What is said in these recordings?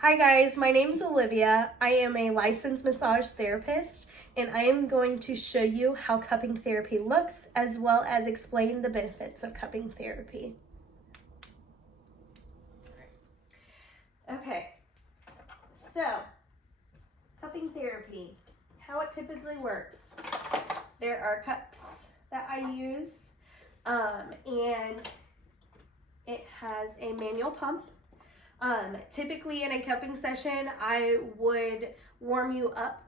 Hi guys, my name is Olivia. I am a licensed massage therapist and I am going to show you how cupping therapy looks as well as explain the benefits of cupping therapy. Okay, so cupping therapy, how it typically works. There are cups that I use and it has a manual pump. Typically in a cupping session, I would warm you up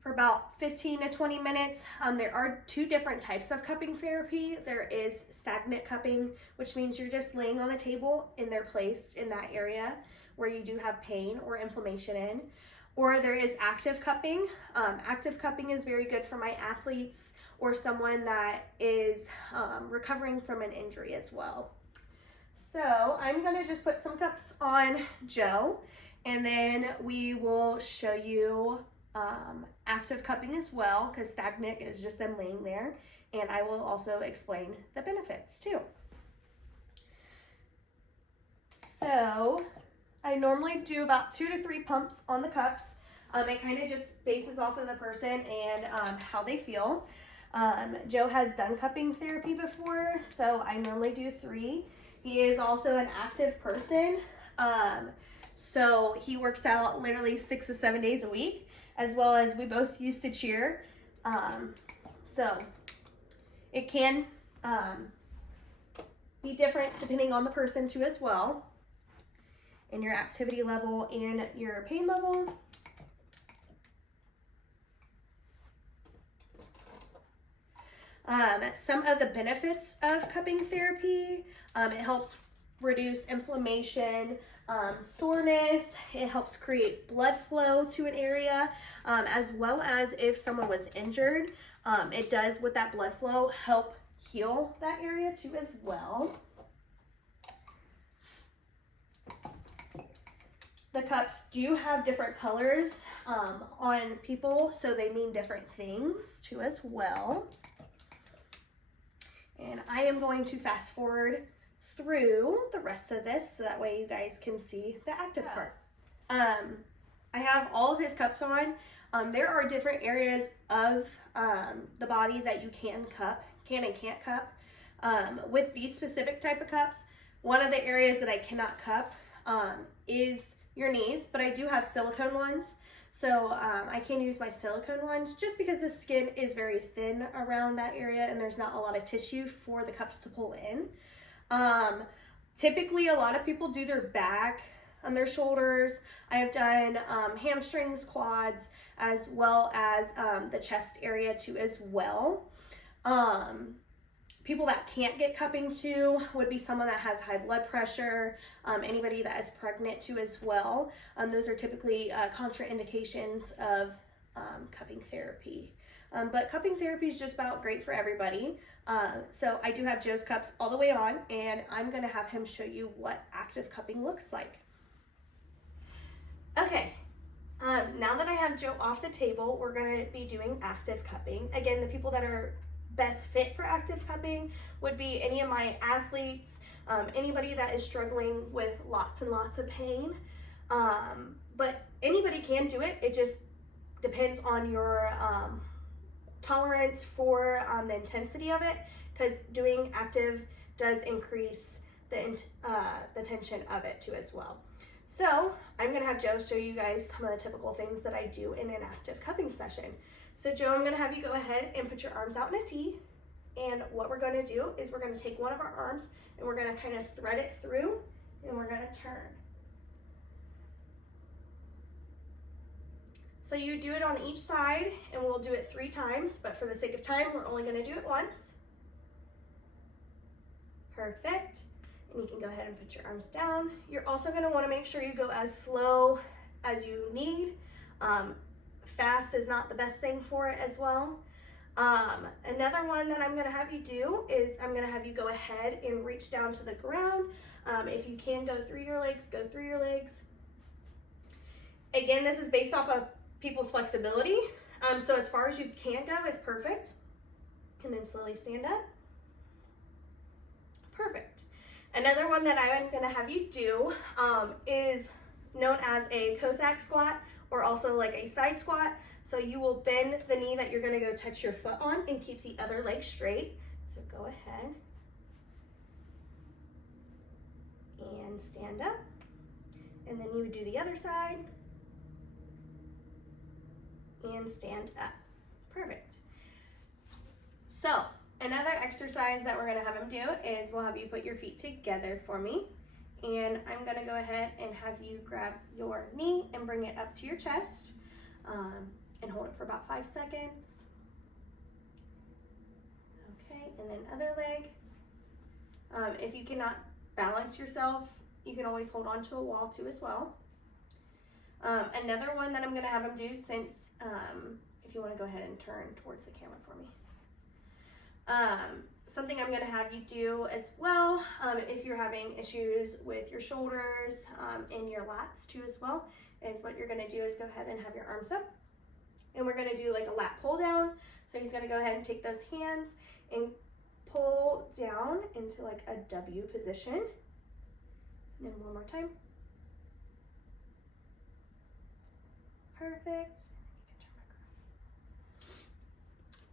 for about 15 to 20 minutes. There are two different types of cupping therapy. There is stagnant cupping, which means you're just laying on a table in their place in that area where you do have pain or inflammation in. Or there is active cupping. Active cupping is very good for my athletes or someone that is recovering from an injury as well. So I'm gonna just put some cups on Joe and then we will show you active cupping as well, because stagnant is just them laying there, and I will also explain the benefits too. So I normally do about 2 to 3 pumps on the cups. It kind of just bases off of the person and how they feel. Joe has done cupping therapy before, so I normally do 3. He is also an active person, so he works out literally 6 to 7 days a week, as well as we both used to cheer. So it can be different depending on the person too as well, and your activity level and your pain level. Some of the benefits of cupping therapy, it helps reduce inflammation, soreness, it helps create blood flow to an area, as well as if someone was injured, it does with that blood flow help heal that area too as well. The cups do have different colors on people, so they mean different things too as well. And I am going to fast forward through the rest of this so that way you guys can see the active part. I have all of his cups on. There are different areas of the body that you can and can't cup. With these specific type of cups, one of the areas that I cannot cup is your knees, but I do have silicone ones. So I can use my silicone ones just because the skin is very thin around that area and there's not a lot of tissue for the cups to pull in. Typically, a lot of people do their back and their shoulders. I have done hamstrings, quads, as well as the chest area too as well. People that can't get cupping too would be someone that has high blood pressure, anybody that is pregnant too as well. Those are typically contraindications of cupping therapy. But cupping therapy is just about great for everybody. So I do have Joe's cups all the way on, and I'm gonna have him show you what active cupping looks like. Okay, now that I have Joe off the table, we're gonna be doing active cupping. Again, the people that are best fit for active cupping would be any of my athletes, anybody that is struggling with lots and lots of pain. But anybody can do it. It just depends on your tolerance for the intensity of it, because doing active does increase the tension of it too as well. So I'm gonna have Joe show you guys some of the typical things that I do in an active cupping session. So Joe, I'm gonna have you go ahead and put your arms out in a T. And what we're gonna do is we're gonna take one of our arms and we're gonna kind of thread it through and we're gonna turn. So you do it on each side and we'll do it 3 times, but for the sake of time, we're only gonna do it once. Perfect. And you can go ahead and put your arms down. You're also gonna wanna make sure you go as slow as you need. Fast is not the best thing for it as well. Another one that I'm gonna have you do is I'm gonna have you go ahead and reach down to the ground. If you can go through your legs, go through your legs. Again, this is based off of people's flexibility. So as far as you can go is perfect. And then slowly stand up. Perfect. Another one that I'm gonna have you do is known as a Cossack squat or also like a side squat. So you will bend the knee that you're gonna go touch your foot on and keep the other leg straight. So go ahead and stand up. And then you would do the other side and stand up. Perfect. So another exercise that we're gonna have him do is we'll have you put your feet together for me. And I'm gonna go ahead and have you grab your knee and bring it up to your chest and hold it for about 5 seconds. Okay, and then other leg. If you cannot balance yourself, you can always hold on to a wall too as well. Another one that I'm gonna have him do, since, if you wanna go ahead and turn towards the camera for me. Something I'm gonna have you do as well, if you're having issues with your shoulders and your lats too as well, is what you're gonna do is go ahead and have your arms up. And we're gonna do like a lat pull down. So he's gonna go ahead and take those hands and pull down into like a W position. And then one more time. Perfect.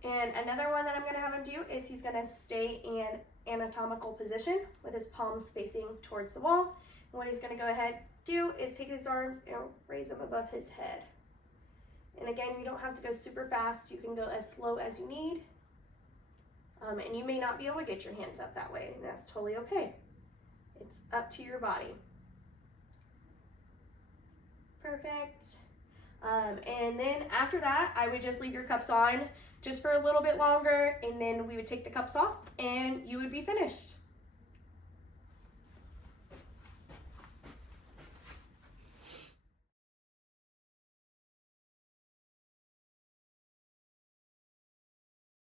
And another one that I'm gonna have him do is he's gonna stay in anatomical position with his palms facing towards the wall. And what he's gonna go ahead do is take his arms and raise them above his head. And again, you don't have to go super fast. You can go as slow as you need. And you may not be able to get your hands up that way, and that's totally okay. It's up to your body. Perfect. And then after that, I would just leave your cups on just for a little bit longer, and then we would take the cups off and you would be finished.